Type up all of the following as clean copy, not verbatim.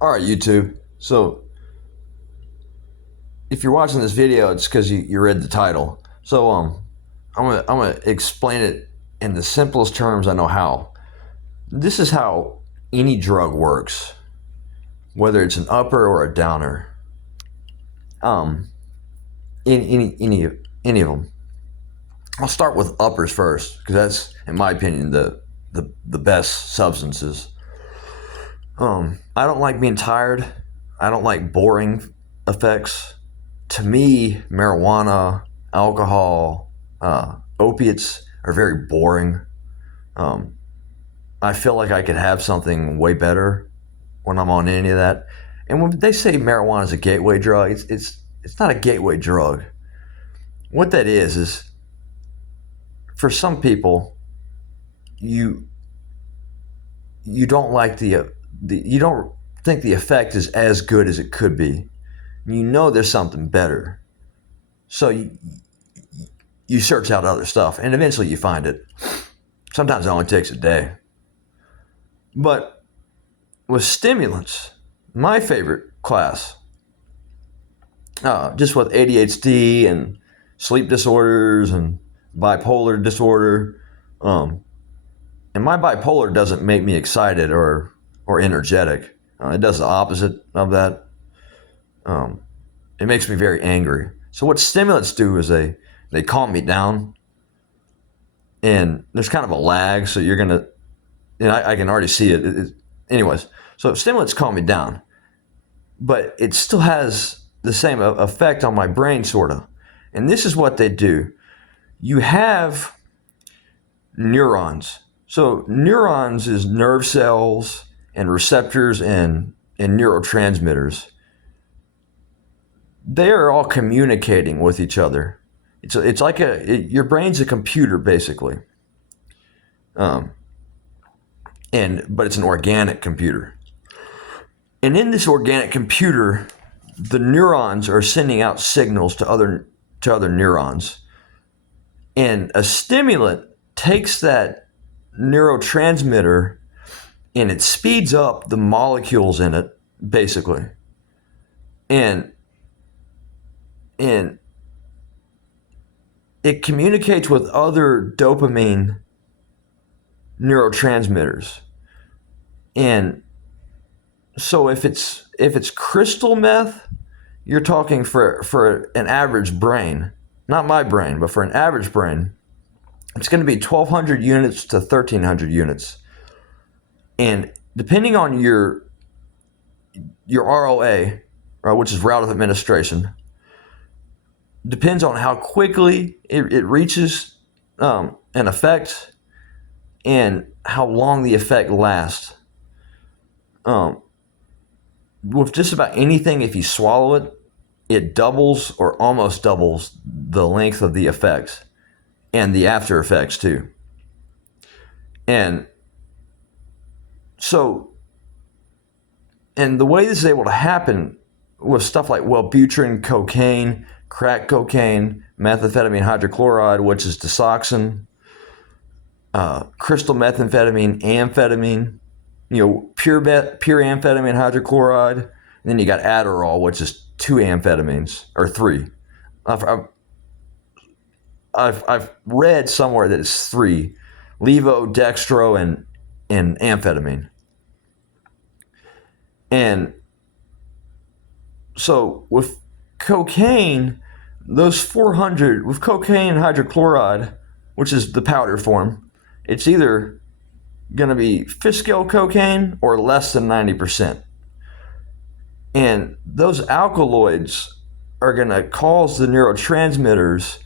All right, YouTube. So if you're watching this video, it's because you read the title. So I'm gonna explain it in the simplest terms I know how. This is how any drug works, whether it's an upper or a downer. Um, in any of them. I'll start with uppers first because that's, in my opinion, the best substances. I don't like being tired. I don't like boring effects. To me, marijuana, alcohol, opiates are very boring. Um, I feel like I could have something way better when I'm on any of that. And when they say marijuana is a gateway drug, it's not a gateway drug. What that is for some people, you you don't like the you don't think the effect is as good as it could be. You know there's something better, so you search out other stuff, and eventually you find it. Sometimes it only takes a day. But with stimulants, my favorite class, just with ADHD and sleep disorders and bipolar disorder, and my bipolar doesn't make me excited or energetic. It does the opposite of that. It makes me very angry. So what stimulants do is they calm me down, and there's kind of a lag. So you're gonna, and I can already see it. Anyways, so stimulants calm me down, but it still has the same effect on my brain, sort of. And this is what they do. You have neurons. So neurons is nerve cells and receptors and neurotransmitters. They are all communicating with each other. It's like your brain's a computer basically, but it's an organic computer. And in this organic computer, the neurons are sending out signals to other neurons, and a stimulant takes that neurotransmitter and it speeds up the molecules in it basically, and it communicates with other dopamine neurotransmitters. And so if it's crystal meth, you're talking for an average brain, not my brain, but for an average brain, it's going to be 1,200 units to 1,300 units. And depending on your ROA, which is route of administration, depends on how quickly it reaches an effect and how long the effect lasts. With just about anything, if you swallow it, it doubles or almost doubles the length of the effect and the after effects too. And so, and the way this is able to happen with stuff like Wellbutrin, cocaine, crack cocaine, methamphetamine hydrochloride, which is disoxin, crystal methamphetamine, amphetamine, pure amphetamine hydrochloride, and then you got Adderall, which is 2 amphetamines or 3. I've read somewhere that it's 3: levo, dextro, and amphetamine. And so with cocaine, those 400 with cocaine hydrochloride, which is the powder form, it's either going to be fish scale cocaine or less than 90%. And those alkaloids are going to cause the neurotransmitters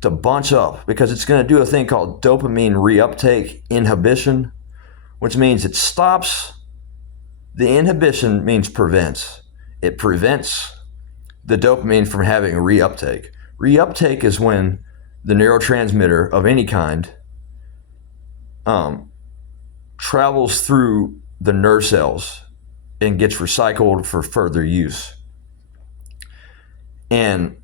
to bunch up because it's going to do a thing called dopamine reuptake inhibition, which means it stops. The inhibition means prevents. It prevents the dopamine from having a reuptake. Reuptake is when the neurotransmitter of any kind travels through the nerve cells and gets recycled for further use. And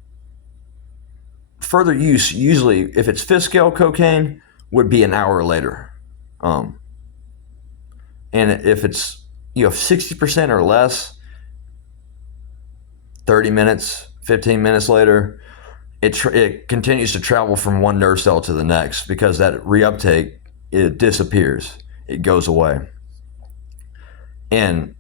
further use, usually, if it's fish scale cocaine, would be an hour later. And if it's you have 60% or less, 30 minutes, 15 minutes later, it continues to travel from one nerve cell to the next because that reuptake, it disappears. It goes away. And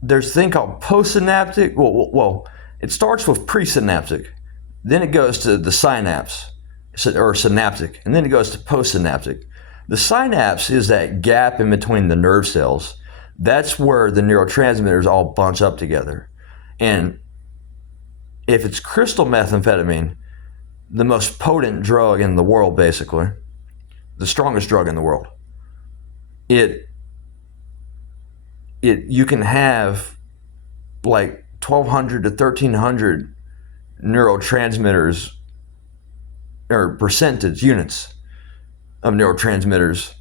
there's a thing called postsynaptic. Well, it starts with presynaptic. Then it goes to the synapse, or synaptic. And then it goes to postsynaptic. The synapse is that gap in between the nerve cells. That's where the neurotransmitters all bunch up together. And if it's crystal methamphetamine, the most potent drug in the world, basically, the strongest drug in the world, you can have like 1,200 to 1,300 neurotransmitters, or percentage units of neurotransmitters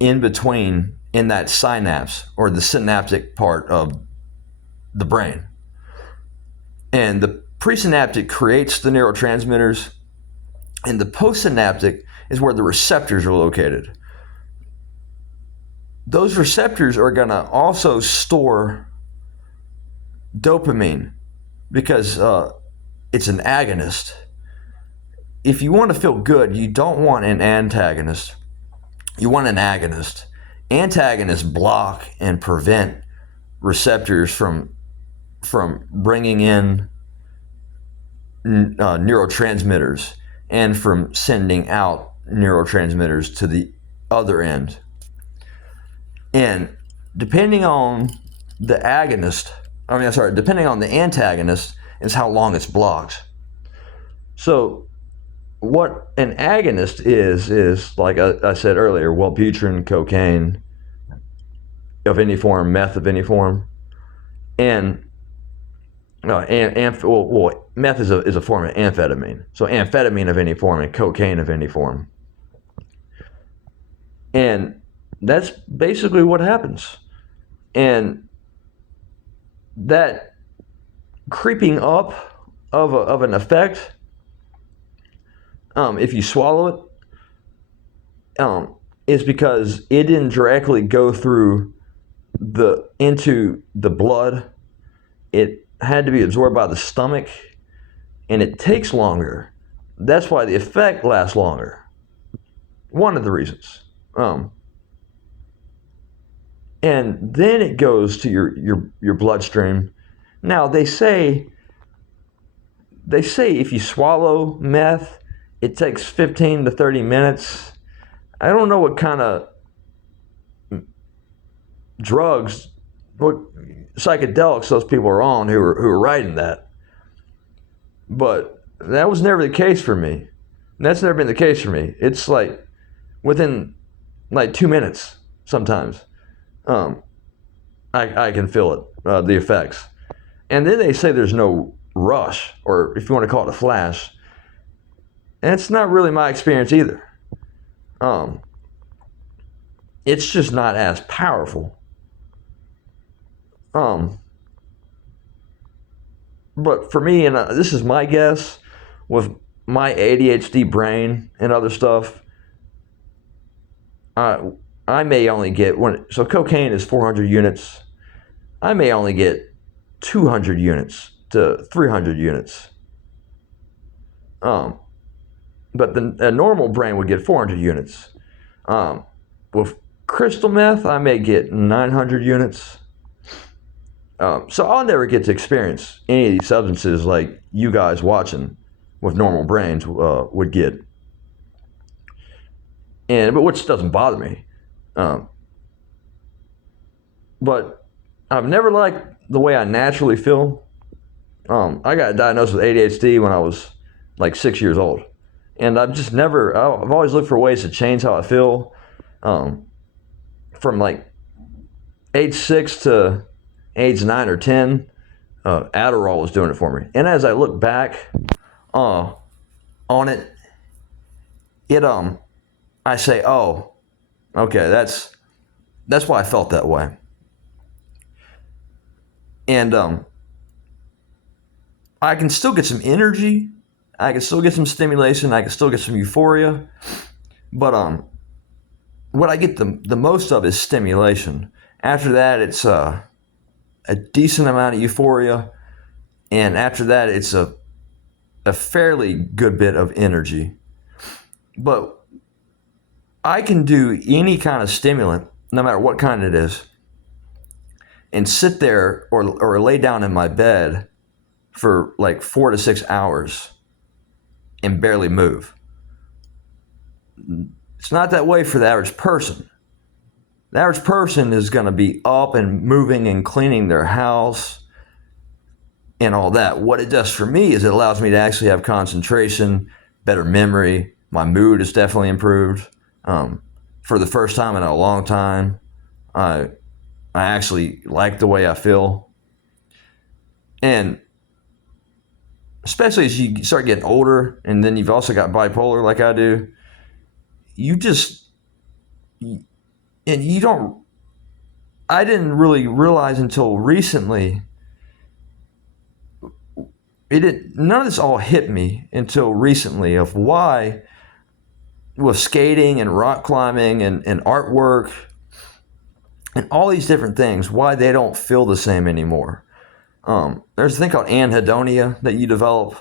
in between, in that synapse, or the synaptic part of the brain. And the presynaptic creates the neurotransmitters, and the postsynaptic is where the receptors are located. Those receptors are going to also store dopamine because it's an agonist. If you want to feel good, you don't want an antagonist. You want an agonist. Antagonists block and prevent receptors from bringing in neurotransmitters and from sending out neurotransmitters to the other end. And depending on the depending on the antagonist is how long it's blocked. So what an agonist is like I said earlier, Wellbutrin, cocaine of any form, meth of any form, and meth is a form of amphetamine. So amphetamine of any form and cocaine of any form. And that's basically what happens. And that creeping up of an effect, if you swallow it, is because it didn't directly go through into the blood. It had to be absorbed by the stomach, and it takes longer. That's why the effect lasts longer. One of the reasons. And then it goes to your bloodstream. Now they say if you swallow meth, it takes 15 to 30 minutes. I don't know what kind of drugs, what psychedelics those people are on who are writing that. But that was never the case for me. That's never been the case for me. It's like within like 2 minutes sometimes. I can feel it, the effects. And then they say there's no rush, or if you want to call it a flash. And it's not really my experience either. It's just not as powerful. But for me, and this is my guess, with my ADHD brain and other stuff, I may only get so cocaine is 400 units. I may only get 200 units to 300 units. But a normal brain would get 400 units. With crystal meth, I may get 900 units. So I'll never get to experience any of these substances like you guys watching with normal brains would get. But which doesn't bother me. But I've never liked the way I naturally feel. I got diagnosed with ADHD when I was like 6 years old. And I've always looked for ways to change how I feel. From like age 6 to age 9 or 10, Adderall was doing it for me. And as I look back on it, I say, oh, okay, that's why I felt that way. And I can still get some energy, I can still get some stimulation, I can still get some euphoria, but what I get the most of is stimulation. After that, it's a decent amount of euphoria, and after that, it's a fairly good bit of energy. But I can do any kind of stimulant, no matter what kind it is, and sit there or lay down in my bed for like 4 to 6 hours and barely move. It's not that way for the average person. The average person is going to be up and moving and cleaning their house and all that. What it does for me is it allows me to actually have concentration, better memory. My mood is definitely improved. For the first time in a long time, I actually like the way I feel. And especially as you start getting older, and then you've also got bipolar like I do, and you don't, I didn't really realize until recently, none of this all hit me until recently of why, with skating and rock climbing and artwork and all these different things, why they don't feel the same anymore. There's a thing called anhedonia that you develop,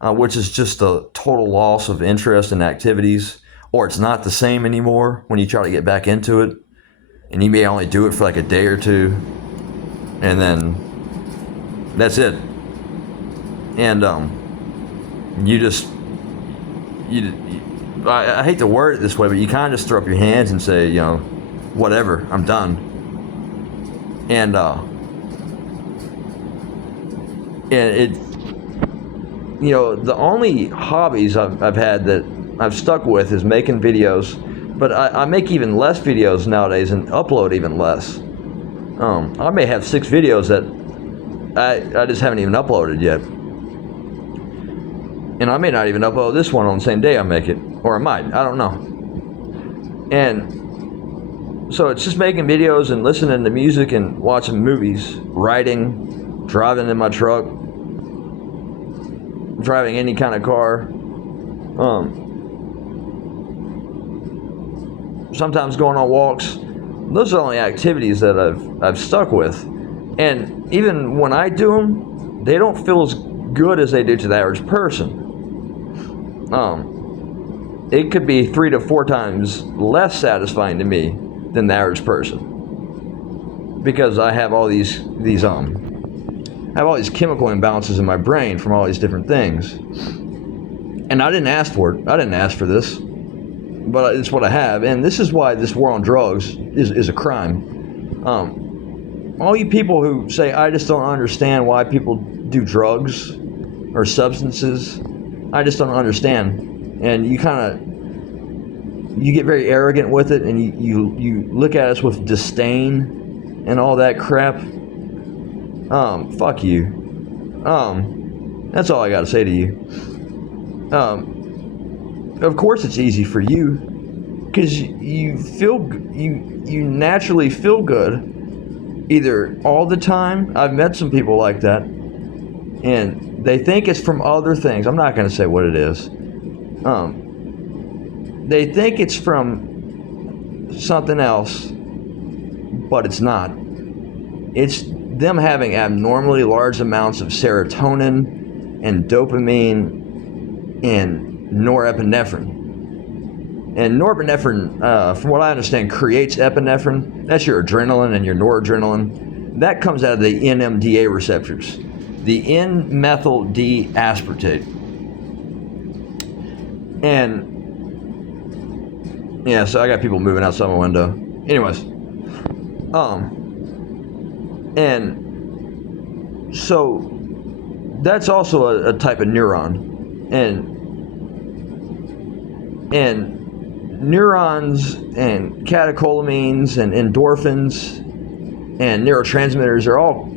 which is just a total loss of interest in activities, or it's not the same anymore when you try to get back into it, and you may only do it for like a day or two, and then that's it. And I hate to word it this way, but you kind of just throw up your hands and say, whatever, I'm done. And it, the only hobbies I've had that I've stuck with is making videos, but I make even less videos nowadays and upload even less. I may have 6 videos that I just haven't even uploaded yet. And I may not even upload this one on the same day I make it. Or I might, I don't know. And so it's just making videos and listening to music and watching movies, writing, driving in my truck, driving any kind of car. Sometimes going on walks. Those are the only activities that I've stuck with. And even when I do them, they don't feel as good as they do to the average person. It could be 3 to 4 times less satisfying to me than the average person, because I have all these chemical imbalances in my brain from all these different things, and I didn't ask for it. I didn't ask for this, but it's what I have, and this is why this war on drugs is a crime. All you people who say I just don't understand why people do drugs or substances, I just don't understand. And you get very arrogant with it, and you look at us with disdain and all that crap. Fuck you. That's all I gotta say to you. Of course it's easy for you, because you naturally feel good either all the time. I've met some people like that, and they think it's from other things. I'm not going to say what it is. They think it's from something else, but it's not. It's them having abnormally large amounts of serotonin and dopamine and norepinephrine. And norepinephrine, from what I understand, creates epinephrine. That's your adrenaline and your noradrenaline. That comes out of the NMDA receptors, the N-methyl D-aspartate. And yeah, so I got people moving outside my window. Anyways, and so that's also a type of neuron, and neurons and catecholamines and endorphins and neurotransmitters are all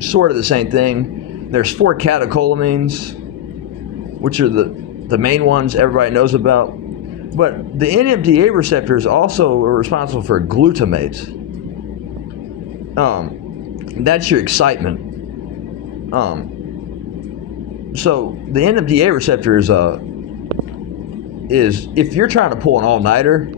sort of the same thing. There's 4 catecholamines, which are the main ones everybody knows about. But the NMDA receptors also are responsible for glutamate. That's your excitement. So the NMDA receptor is if you're trying to pull an all-nighter,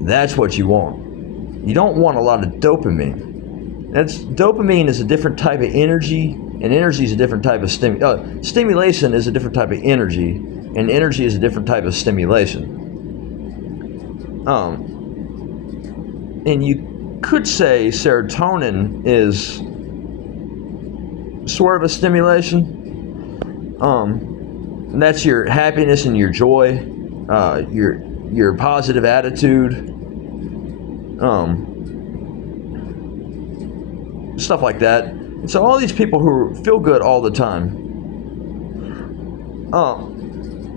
That's what you want. You don't want a lot of dopamine. Dopamine is a different type of energy, and energy is a different type of stimulation is a different type of energy, and energy is a different type of stimulation. And you could say serotonin is sort of a stimulation. And that's your happiness and your joy, your positive attitude, stuff like that. And so all these people who feel good all the time,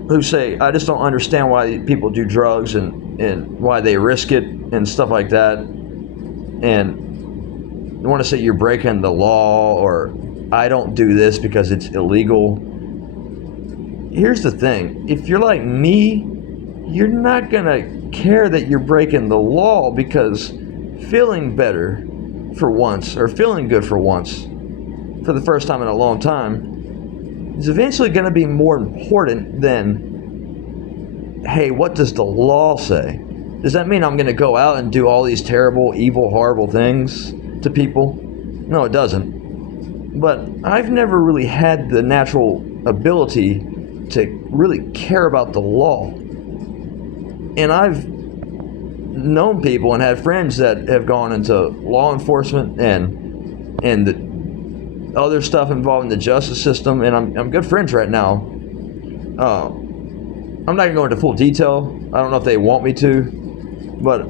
who say, I just don't understand why people do drugs and why they risk it and stuff like that, and they want to say you're breaking the law, or I don't do this because it's illegal. Here's the thing, if you're like me, you're not gonna care that you're breaking the law, because feeling better for once, or feeling good for once, for the first time in a long time, is eventually gonna be more important than, hey, what does the law say? Does that mean I'm gonna go out and do all these terrible, evil, horrible things to people? No, it doesn't. But I've never really had the natural ability to really care about the law. And I've known people and had friends that have gone into law enforcement and the other stuff involving the justice system, and I'm good friends right now. I'm not gonna go into full detail. I don't know if they want me to, but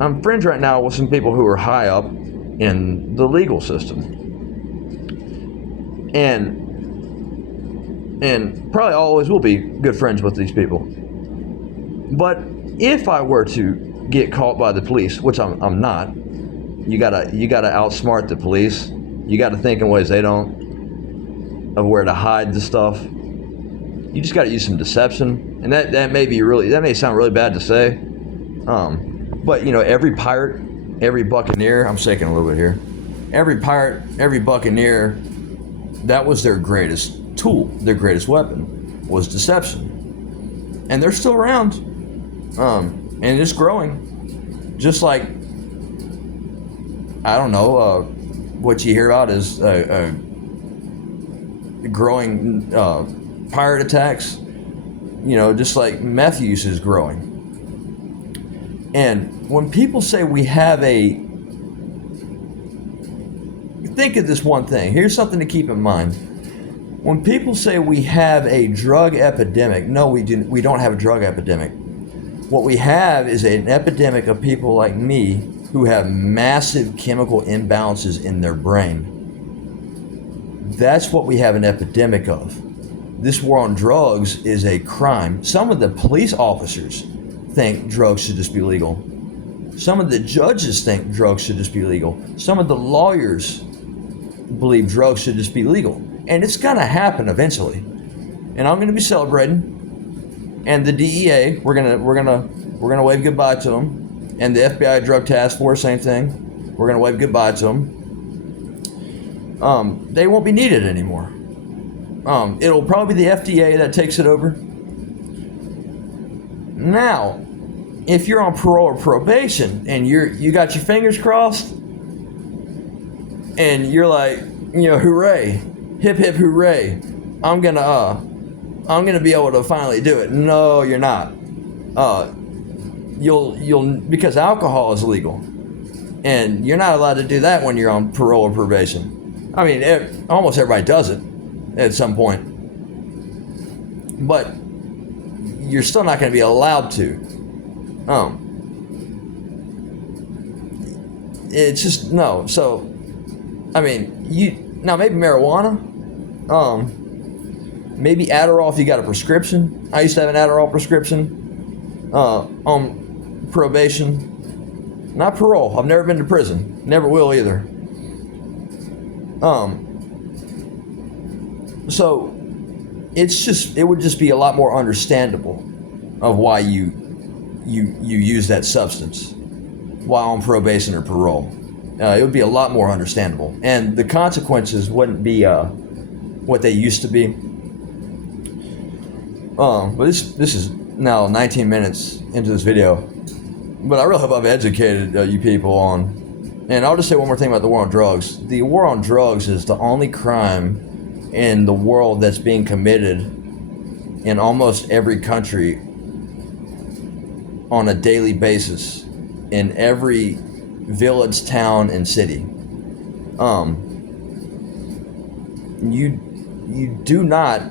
I'm friends right now with some people who are high up in the legal system, and probably always will be good friends with these people. But if I were to get caught by the police, which I'm not, you gotta outsmart the police. You gotta think in ways they don't, of where to hide the stuff. You just gotta use some deception, and that may sound really bad to say, but you know, every pirate, every buccaneer, I'm shaking a little bit here. Every pirate, every buccaneer, that was their greatest tool, their greatest weapon was deception, and they're still around, and it's growing. Just like, I don't know, what you hear about is growing pirate attacks. You know, just like meth use is growing. And when people say we have think of this one thing. Here's something to keep in mind. When people say we have a drug epidemic, no, we don't have a drug epidemic. What we have is an epidemic of people like me who have massive chemical imbalances in their brain. That's what we have an epidemic of. This war on drugs is a crime. Some of the police officers think drugs should just be legal. Some of the judges think drugs should just be legal. Some of the lawyers believe drugs should just be legal. And it's gonna happen eventually. And I'm gonna be celebrating. And the DEA, we're gonna wave goodbye to them. And the FBI Drug Task Force, same thing. We're gonna wave goodbye to them. They won't be needed anymore. It'll probably be the FDA that takes it over. Now, if you're on parole or probation and you got your fingers crossed and you're like, you know, hooray, hip hip hooray, I'm gonna be able to finally do it. No, you're not. You'll because alcohol is legal, and you're not allowed to do that when you're on parole or probation. I mean, almost everybody does it at some point, but you're still not going to be allowed to. It's just no. So, I mean, now maybe marijuana, maybe Adderall if you got a prescription. I used to have an Adderall prescription on probation, not parole. I've never been to prison, never will either. So it would just be a lot more understandable of why you use that substance while on probation or parole. It would be a lot more understandable, and the consequences wouldn't be what they used to be. But this is now 19 minutes into this video, but I really hope I've educated you people on. And I'll just say one more thing about the war on drugs. The war on drugs is the only crime in the world that's being committed in almost every country on a daily basis, in every village, town, and city. You do not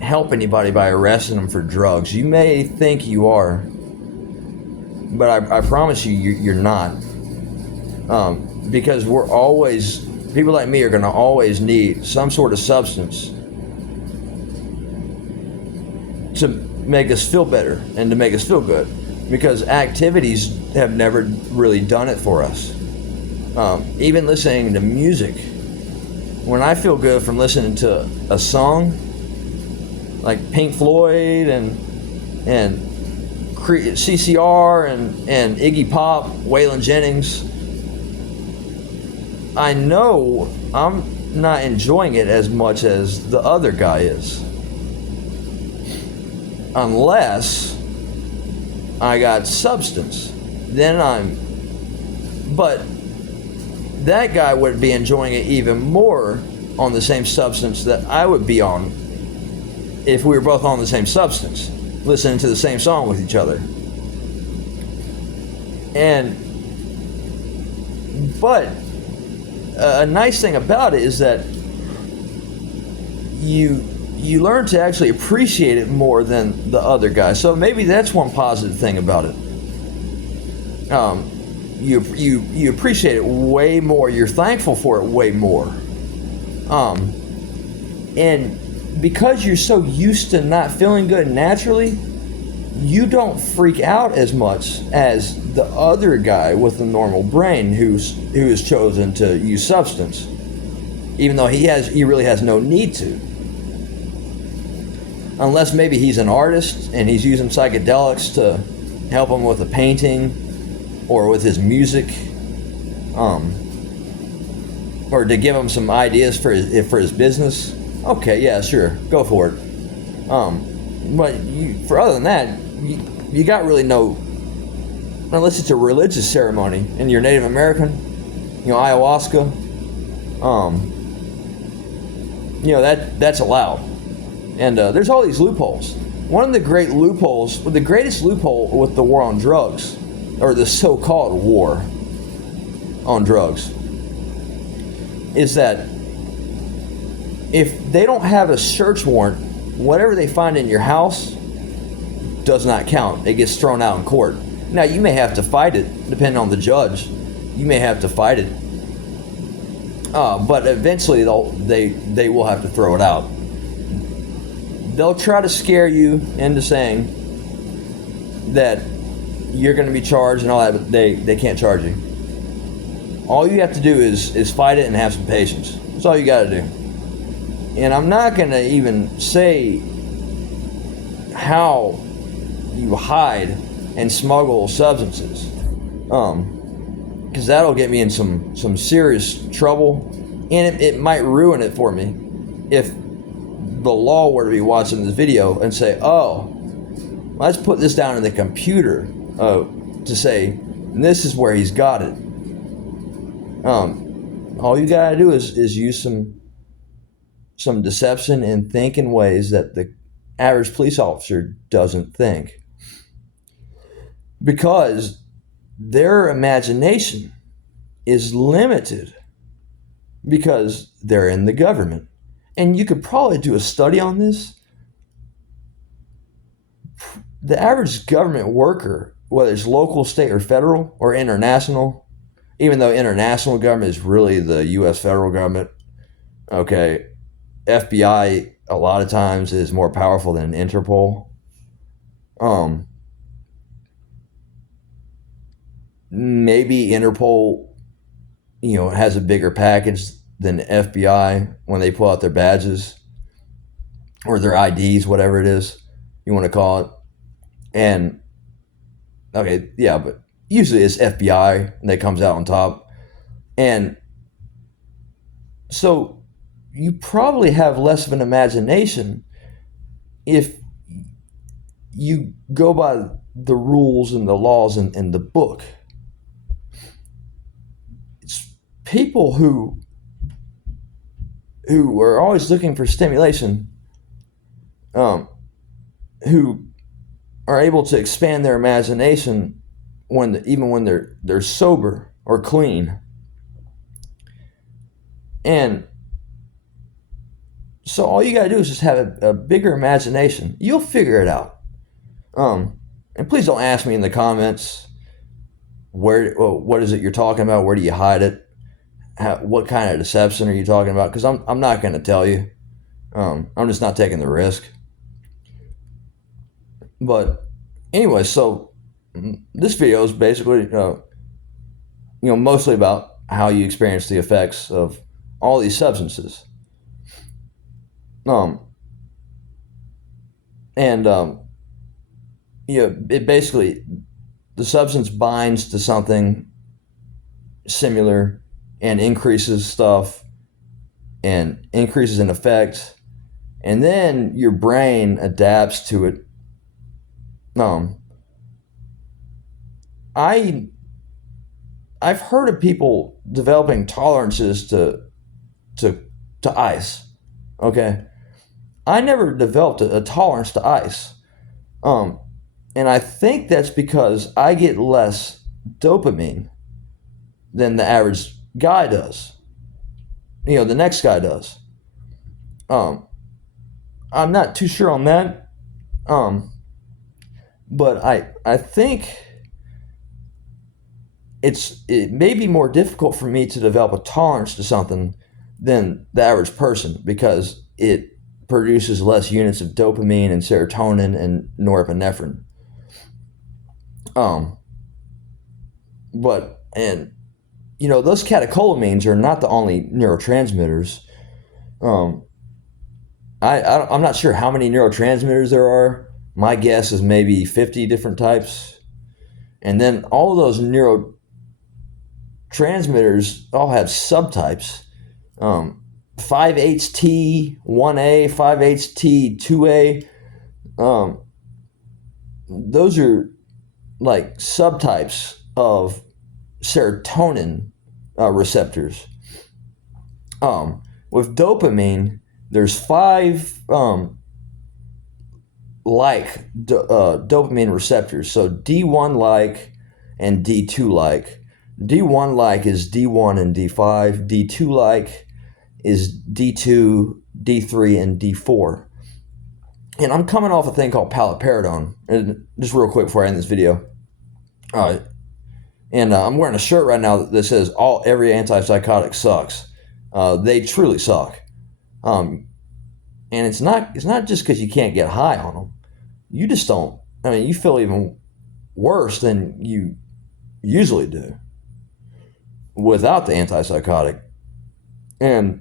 help anybody by arresting them for drugs. You may think you are, but I promise you, you're not. Because people like me are going to always need some sort of substance to make us feel better and to make us feel good, because activities have never really done it for us. Even listening to music, when I feel good from listening to a song like Pink Floyd and CCR and Iggy Pop, Waylon Jennings, I know I'm not enjoying it as much as the other guy is, unless I got substance. But that guy would be enjoying it even more on the same substance that I would be on if we were both on the same substance, listening to the same song with each other. But a nice thing about it is that you learn to actually appreciate it more than the other guy. So maybe that's one positive thing about it. You appreciate it way more. You're thankful for it way more. And because you're so used to not feeling good naturally, you don't freak out as much as the other guy with the normal brain who has chosen to use substance, even though he really has no need to. Unless maybe he's an artist and he's using psychedelics to help him with a painting or with his music, or to give him some ideas for his business. Okay, yeah, sure, go for it. But for other than that, you got really no, unless it's a religious ceremony and you're Native American, ayahuasca, that's allowed. And there's all these loopholes. One of the greatest loophole with the war on drugs, or the so-called war on drugs, is that if they don't have a search warrant, whatever they find in your house does not count. It gets thrown out in court. Now, you may have to fight it, depending on the judge. You may have to fight it. But eventually they will have to throw it out. They'll try to scare you into saying that you're going to be charged and all that, but they can't charge you. All you have to do is fight it and have some patience. That's all you got to do. And I'm not going to even say how you hide and smuggle substances, because that'll get me in some serious trouble, and it might ruin it for me if the law were to be watching this video and say, oh, let's put this down in the computer to say this is where he's got it. All you gotta do is use some deception and think in ways that the average police officer doesn't think, because their imagination is limited because they're in the government. And you could probably do a study on this. The average government worker, whether it's local, state, or federal, or international, even though international government is really the U.S. federal government, okay, FBI a lot of times is more powerful than Interpol. Maybe Interpol, has a bigger package than the FBI when they pull out their badges or their IDs, whatever it is you want to call it. And okay, yeah, but usually it's FBI that comes out on top. And so you probably have less of an imagination if you go by the rules and the laws in the book. It's people who are always looking for stimulation, um, who are able to expand their imagination even when they're sober or clean. And so all you gotta do is just have a bigger imagination. You'll figure it out. And please don't ask me in the comments what is it you're talking about? Where do you hide it? What kind of deception are you talking about? Because I'm not going to tell you. I'm just not taking the risk. But anyway, so this video is basically mostly about how you experience the effects of all these substances. It basically, the substance binds to something similar and increases stuff and increases in effect, and then your brain adapts to it. I've heard of people developing tolerances to ice. Okay, I never developed a tolerance to ice. And I think that's because I get less dopamine than the average guy does. The next guy does. I'm not too sure on that. But I think it may be more difficult for me to develop a tolerance to something than the average person, because it produces less units of dopamine and serotonin and norepinephrine. Those catecholamines are not the only neurotransmitters. I'm not sure how many neurotransmitters there are. My guess is maybe 50 different types. And then all of those neurotransmitters all have subtypes. 5-HT1A, 5-HT2A. Those are like subtypes of serotonin receptors. With dopamine, there's 5 dopamine receptors. So D1 like and D2 like. D1 like is D1 and D5. D2 like is D2, D3, and D4. And I'm coming off a thing called paliperidone. And just real quick before I end this video. I'm wearing a shirt right now that says every antipsychotic sucks. They truly suck. And it's not just because you can't get high on them. You just don't. I mean, you feel even worse than you usually do without the antipsychotic. And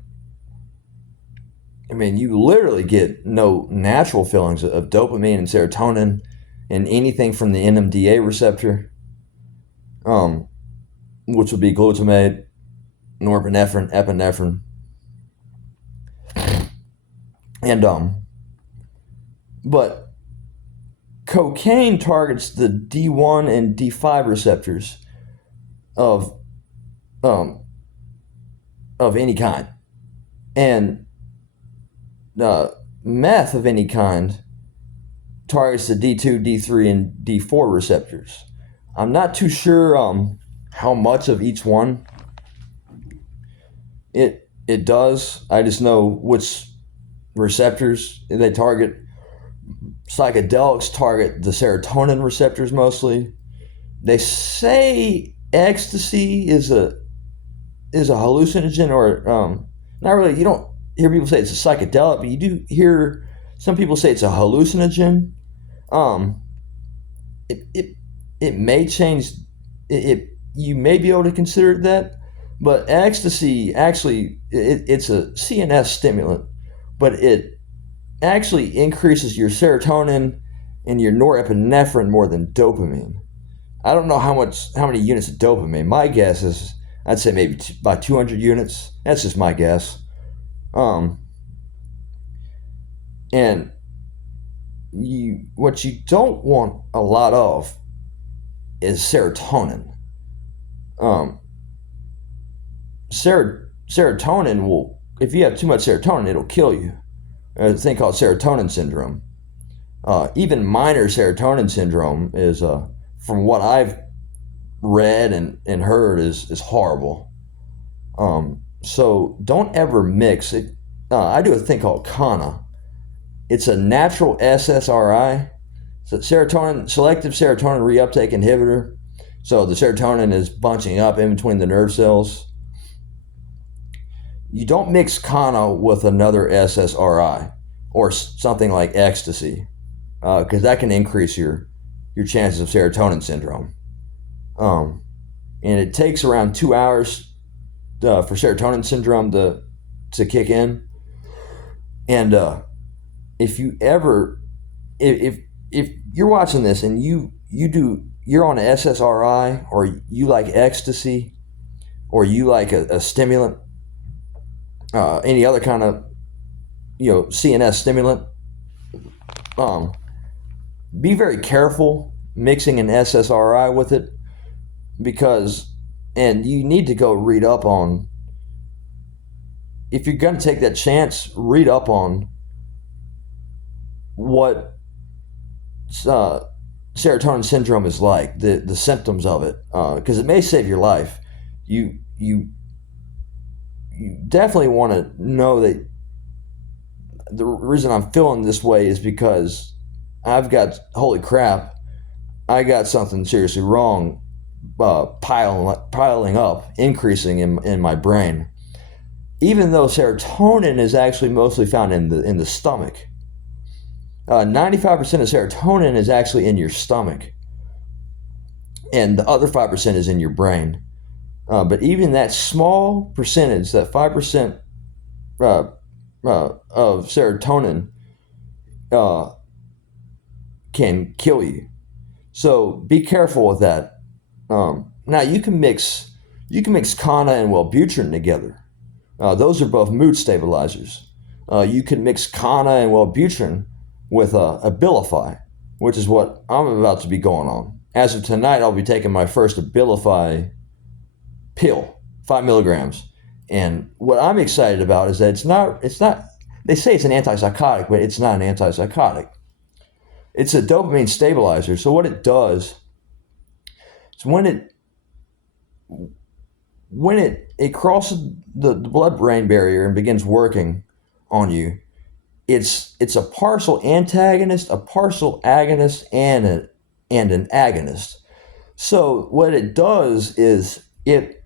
I mean, you literally get no natural feelings of dopamine and serotonin and anything from the NMDA receptor, which would be glutamate, norepinephrine, epinephrine. And but cocaine targets the D1 and D5 receptors of any kind, and meth of any kind targets the D2, D3, and D4 receptors. I'm not too sure how much of each one it does. I just know which receptors they target. Psychedelics target the serotonin receptors mostly. They say ecstasy is a hallucinogen, or not really. You don't hear people say it's a psychedelic, but you do hear some people say it's a hallucinogen. It may change. You may be able to consider it that, but ecstasy actually it's a CNS stimulant, but it actually increases your serotonin and your norepinephrine more than dopamine. I don't know how many units of dopamine. My guess is I'd say maybe about 200 units. That's just my guess. And what you don't want a lot of is serotonin. Um, Serotonin will, if you have too much serotonin, it'll kill you. There's a thing called serotonin syndrome. Even minor serotonin syndrome is, from what I've read and heard, is horrible. So don't ever mix it. I do a thing called Kana. It's a natural SSRI, so selective serotonin reuptake inhibitor. So the serotonin is bunching up in between the nerve cells. You don't mix Kana with another SSRI or something like ecstasy, because that can increase your chances of serotonin syndrome. And it takes around 2 hours for serotonin syndrome to kick in. And if you ever, if you're watching this and you're on an SSRI, or you like ecstasy, or you like a stimulant, any other kind of CNS stimulant, be very careful mixing an SSRI with it, because, and you need to go read up on, if you're going to take that chance, read up on what serotonin syndrome is like, the symptoms of it, because it may save your life. You definitely want to know that the reason I'm feeling this way is because holy crap, I got something seriously wrong, piling up, increasing in my brain. Even though serotonin is actually mostly found in the stomach. 95% of serotonin is actually in your stomach, and the other 5% is in your brain. But even that small percentage, that 5% of serotonin, can kill you. So be careful with that. Now you can mix Kana and Wellbutrin together. Those are both mood stabilizers. You can mix Kana and Wellbutrin with Abilify, which is what I'm about to be going on. As of tonight, I'll be taking my first Abilify pill, 5 milligrams. And what I'm excited about is that it's not, they say it's an antipsychotic, but it's not an antipsychotic. It's a dopamine stabilizer. So what it does is when it crosses the blood-brain barrier and begins working on you, it's a partial antagonist, a partial agonist, and an agonist. So what it does is it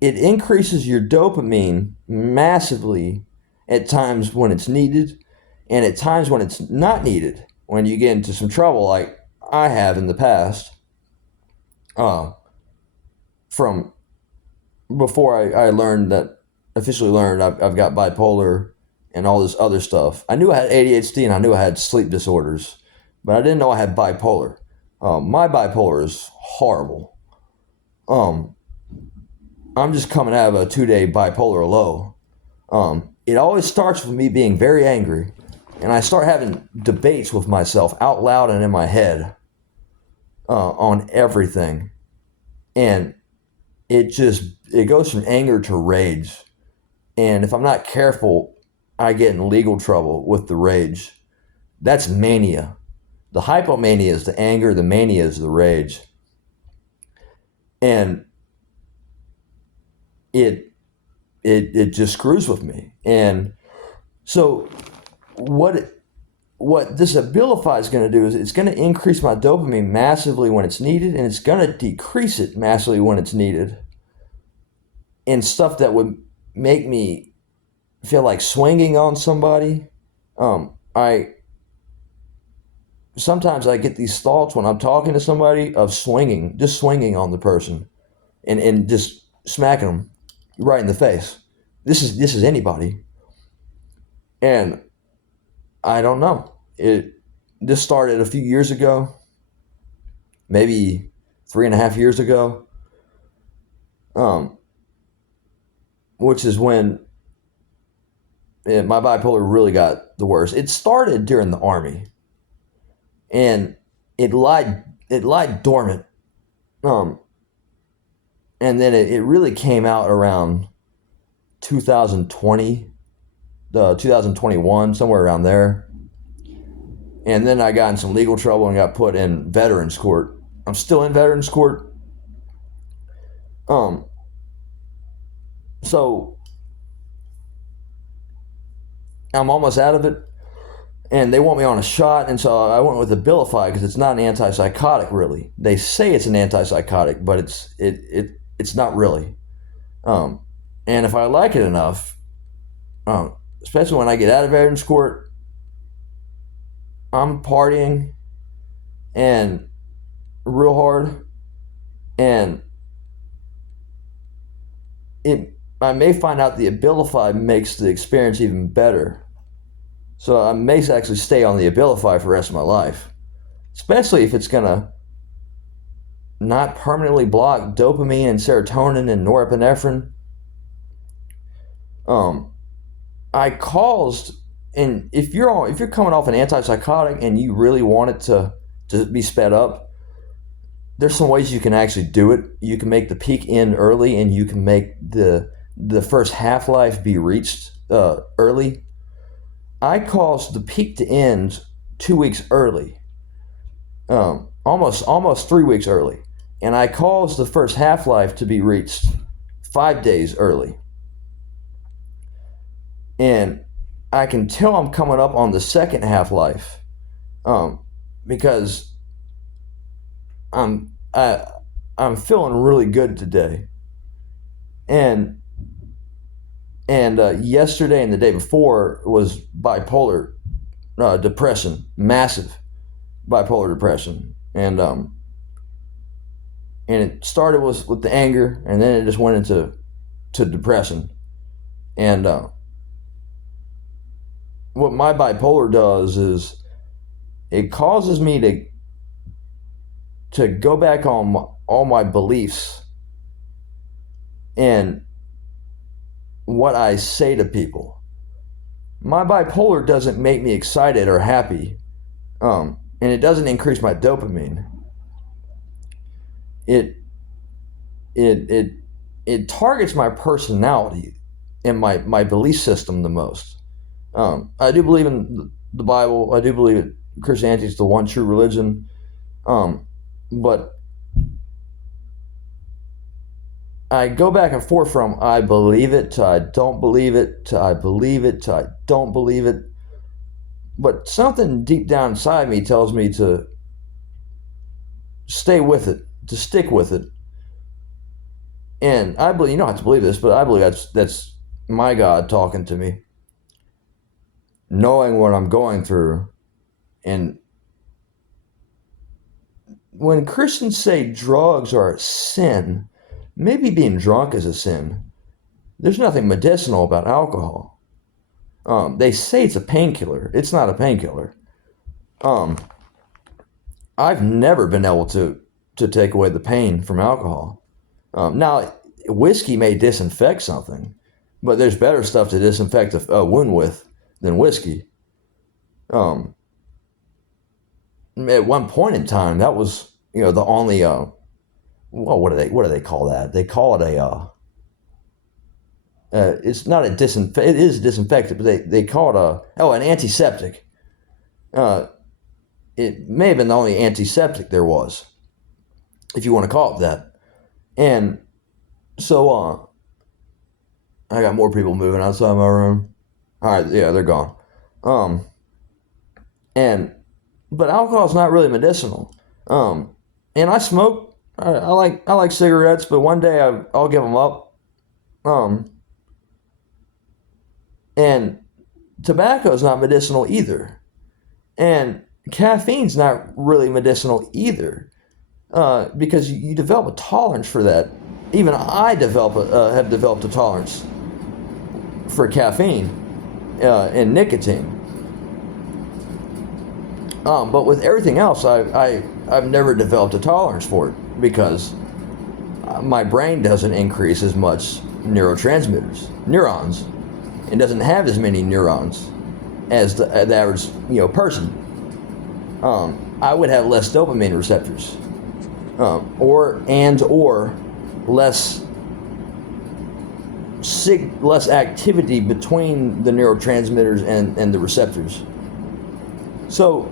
increases your dopamine massively at times when it's needed, and at times when it's not needed, when you get into some trouble like I have in the past, from before I officially learned I've got bipolar and all this other stuff. I knew I had ADHD and I knew I had sleep disorders, but I didn't know I had bipolar. My bipolar is horrible. I'm just coming out of a 2-day bipolar low. It always starts with me being very angry, and I start having debates with myself out loud and in my head on everything. And it goes from anger to rage. And if I'm not careful, I get in legal trouble with the rage. That's mania. The hypomania is the anger, the mania is the rage. And it just screws with me. And so what this Abilify is going to do is it's going to increase my dopamine massively when it's needed, and it's going to decrease it massively when it's needed. And stuff that would make me feel like swinging on somebody. Sometimes I get these thoughts when I'm talking to somebody of just swinging on the person, and just smacking them right in the face. This is anybody. And I don't know. This started a few years ago, maybe 3.5 years ago, which is when my bipolar really got the worst. It started during the Army, and it lied dormant. Um, and then it really came out around 2020, 2021, somewhere around there. And then I got in some legal trouble and got put in veterans court. I'm still in veterans court. Um, so I'm almost out of it, and they want me on a shot, and so I went with Abilify because it's not an antipsychotic really. They say it's an antipsychotic, but it's not really. Um, and if I like it enough, especially when I get out of veterans court, I'm partying and real hard, and I may find out the Abilify makes the experience even better. So I may actually stay on the Abilify for the rest of my life, especially if it's gonna not permanently block dopamine and serotonin and norepinephrine. Um, I caused, and if you're coming off an antipsychotic and you really want it to be sped up, there's some ways you can actually do it. You can make the peak end early, and you can make the first half-life be reached early. I caused the peak to end 2 weeks early, almost 3 weeks early, and I caused the first half-life to be reached 5 days early. And I can tell I'm coming up on the second half-life, because I'm feeling really good today, and yesterday and the day before was bipolar depression, massive bipolar depression, and it started with the anger, and then it just went into depression, and what my bipolar does is it causes me to go back on all my beliefs and what I say to people. My bipolar doesn't make me excited or happy, and it doesn't increase my dopamine. It targets my personality and my belief system the most. I do believe in the Bible. I do believe that Christianity is the one true religion, but I go back and forth from I believe it to I don't believe it to I believe it to I don't believe it. But something deep down inside me tells me to stay with it, to stick with it. And I believe, you don't have to believe this, but I believe that's my God talking to me, knowing what I'm going through. And when Christians say drugs are a sin, maybe being drunk is a sin. There's nothing medicinal about alcohol. They say it's a painkiller. It's not a painkiller. I've never been able to take away the pain from alcohol. Now, whiskey may disinfect something, but there's better stuff to disinfect a wound with than whiskey. At one point in time, that was the only what do they call that? They call it it's not a disinfect. It is a disinfectant, but they call it an antiseptic. It may have been the only antiseptic there was, if you want to call it that. And so I got more people moving outside my room. All right, yeah, they're gone. But alcohol's not really medicinal. And I smoke. I like cigarettes, but one day I'll give them up. And tobacco is not medicinal either, and caffeine's not really medicinal either, because you develop a tolerance for that. Even I have developed a tolerance for caffeine and nicotine. But with everything else, I've never developed a tolerance for it because my brain doesn't increase as much neurons. It doesn't have as many neurons. as the average person. I would have less dopamine receptors, or less less activity between the neurotransmitters and the receptors. So,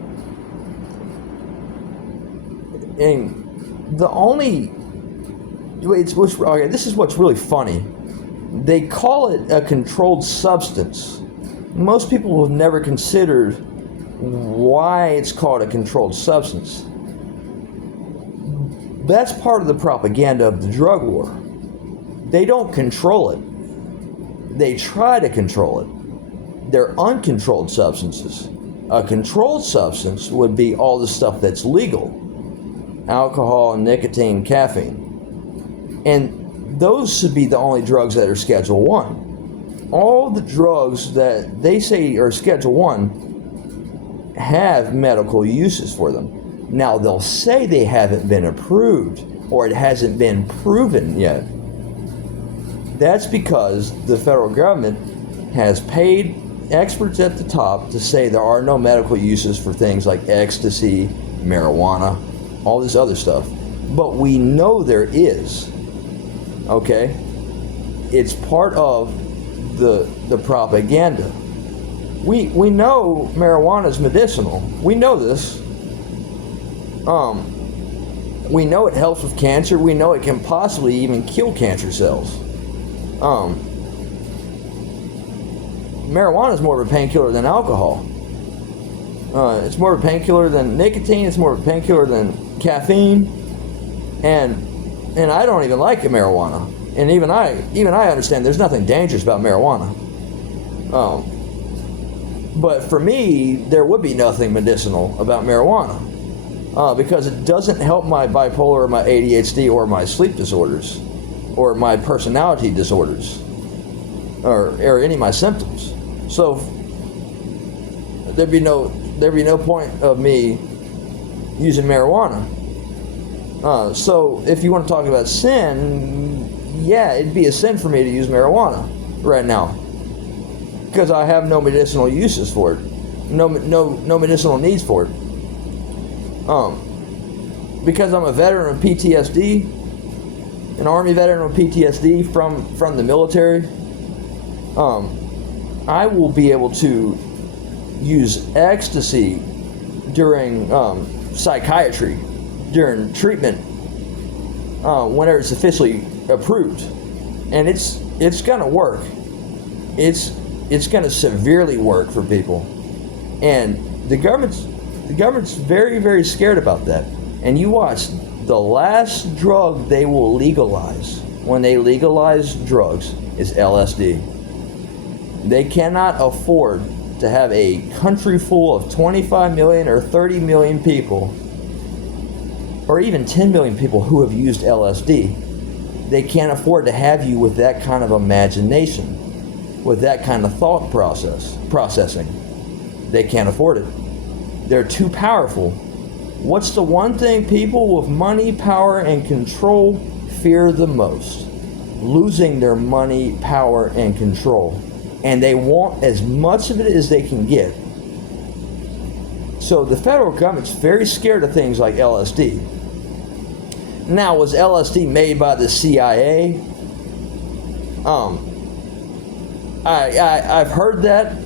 and the only this is what's really funny. They call it a controlled substance. Most people have never considered why it's called a controlled substance. That's part of the propaganda of the drug war. They don't control it. They try to control it. They're uncontrolled substances. A controlled substance would be all the stuff that's legal. Alcohol, nicotine, caffeine. And those should be the only drugs that are Schedule 1. All the drugs that they say are Schedule 1 have medical uses for them. Now, they'll say they haven't been approved or it hasn't been proven yet. That's because the federal government has paid experts at the top to say there are no medical uses for things like ecstasy, marijuana, all this other stuff. But we know there is. Okay? It's part of the propaganda. We know marijuana is medicinal. We know this. We know it helps with cancer. We know it can possibly even kill cancer cells. Marijuana is more of a painkiller than alcohol. It's more of a painkiller than nicotine. It's more of a painkiller than caffeine. And I don't even like the marijuana. And even I understand there's nothing dangerous about marijuana. But for me, there would be nothing medicinal about marijuana. Because it doesn't help my bipolar or my ADHD or my sleep disorders or my personality disorders or any of my symptoms. So there'd be no point of me using marijuana. So if you want to talk about sin, yeah, it'd be a sin for me to use marijuana right now because I have no medicinal uses for it, no medicinal needs for it. Because I'm a veteran of PTSD, an Army veteran of PTSD from the military, I will be able to use ecstasy during psychiatry, during treatment, whenever it's officially approved, and it's gonna work. It's gonna severely work for people, and the government's very, very scared about that. And you watch, the last drug they will legalize when they legalize drugs is LSD. They cannot afford to have a country full of 25 million or 30 million people, or even 10 million people who have used LSD. They can't afford to have you with that kind of imagination, with that kind of thought processing. They can't afford it. They're too powerful. What's the one thing people with money, power, and control fear the most? Losing their money, power, and control. And they want as much of it as they can get. So the federal government's very scared of things like LSD. Now, was LSD made by the CIA? I've heard that.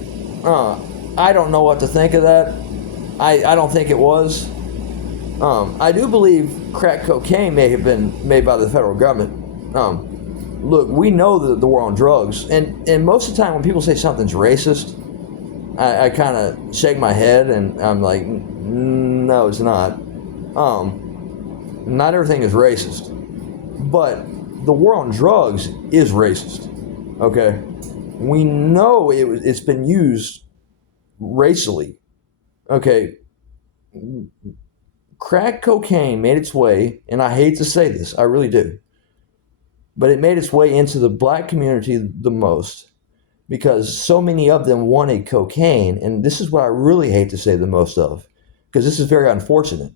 I don't know what to think of that. I don't think it was. I do believe crack cocaine may have been made by the federal government. Look, we know the war on drugs, and most of the time when people say something's racist, I kind of shake my head and I'm like, no, it's not. Not everything is racist, but the war on drugs is racist. Okay, we know it's been used racially. Okay. Crack cocaine made its way, and I hate to say this, I really do, but it made its way into the black community the most because so many of them wanted cocaine, and this is what I really hate to say the most of, because this is very unfortunate.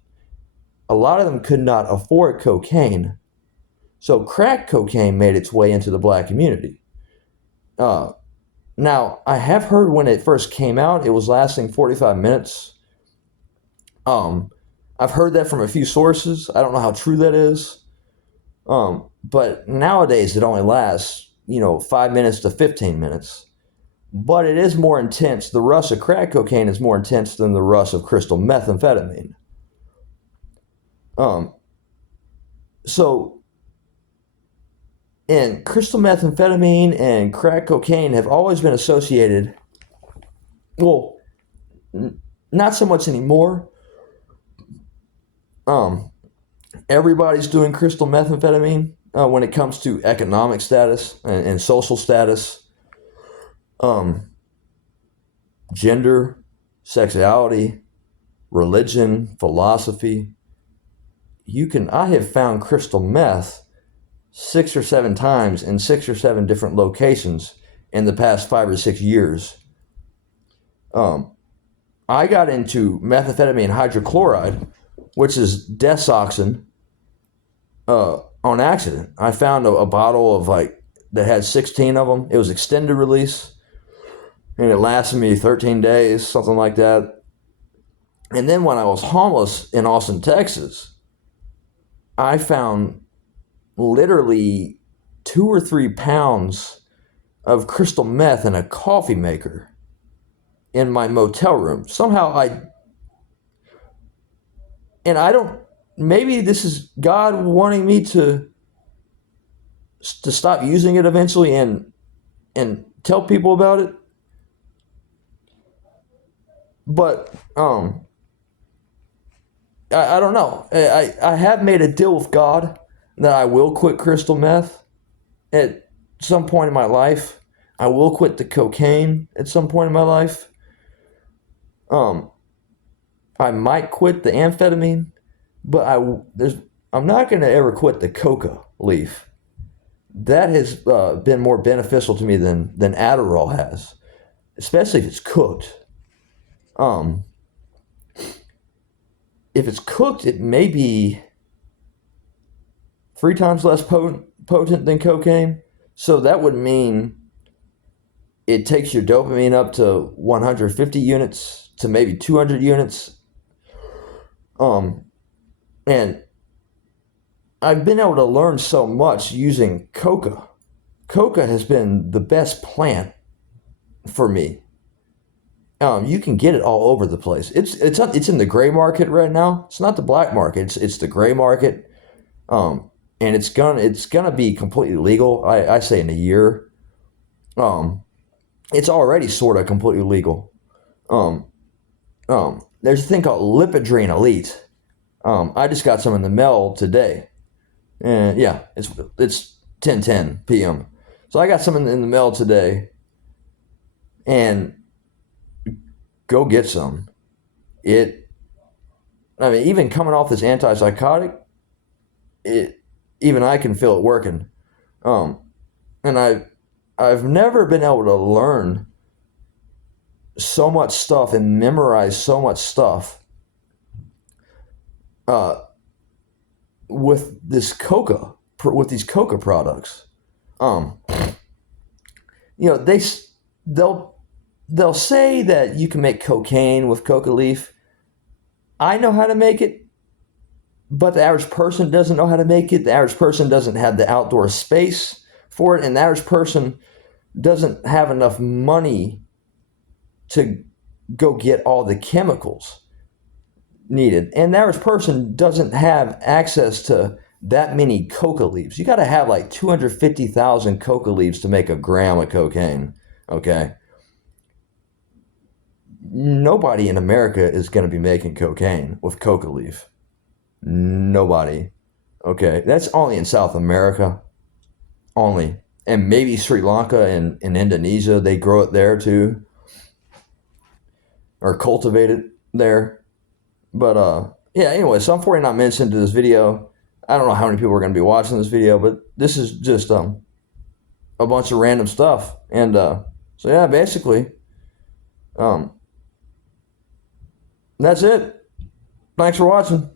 A lot of them could not afford cocaine, so crack cocaine made its way into the black community. Now, I have heard when it first came out, it was lasting 45 minutes. Um, I've heard that from a few sources. I don't know how true that is. But nowadays it only lasts, 5 minutes to 15 minutes. But it is more intense. The rush of crack cocaine is more intense than the rush of crystal methamphetamine. Um, so, and crystal methamphetamine and crack cocaine have always been associated, well, not so much anymore. Um, Everybody's doing crystal methamphetamine when it comes to economic status and social status, um, gender, sexuality, religion, philosophy. I have found crystal meth 6 or 7 times in 6 or 7 different locations in the past 5 or 6 years. Um, I got into methamphetamine hydrochloride, which is desoxin, on accident. I found a bottle of that had 16 of them. It was extended release, and it lasted me 13 days, something like that. And then when I was homeless in Austin, Texas, I found literally 2 or 3 pounds of crystal meth in a coffee maker in my motel room. I don't, maybe this is God wanting me to stop using it eventually and tell people about it. But I don't know. I have made a deal with God that I will quit crystal meth at some point in my life. I will quit the cocaine at some point in my life. I might quit the amphetamine, but I'm not going to ever quit the coca leaf. That has been more beneficial to me than Adderall has, especially if it's cooked. If it's cooked, it may be 3 times less potent than cocaine. So that would mean it takes your dopamine up to 150 units to maybe 200 units. And I've been able to learn so much using Coca. Coca has been the best plant for me. You can get it all over the place. It's in the gray market right now. It's not the black market. It's the gray market. And it's gonna be completely legal. I say in a year. It's already sort of completely legal. There's a thing called Lipidrine Elite. I just got some in the mail today. And yeah, it's 10:10 p.m. So I got some in the mail today. And go get some. Even coming off this antipsychotic, even I can feel it working. And I've never been able to learn so much stuff and memorize so much stuff with these Coca products. They'll say that you can make cocaine with coca leaf. I know how to make it, but the average person doesn't know how to make it. The average person doesn't have the outdoor space for it, and the average person doesn't have enough money to go get all the chemicals needed. And the average person doesn't have access to that many coca leaves. You got to have like 250,000 coca leaves to make a gram of cocaine, okay? Nobody in America is going to be making cocaine with coca leaf. Nobody. Okay, that's only in South America. Only. And maybe Sri Lanka and Indonesia, they grow it there too. Or cultivate it there. But yeah, anyway, so I'm 49 minutes into this video. I don't know how many people are going to be watching this video, but this is just a bunch of random stuff. And so yeah, basically, that's it. Thanks for watching.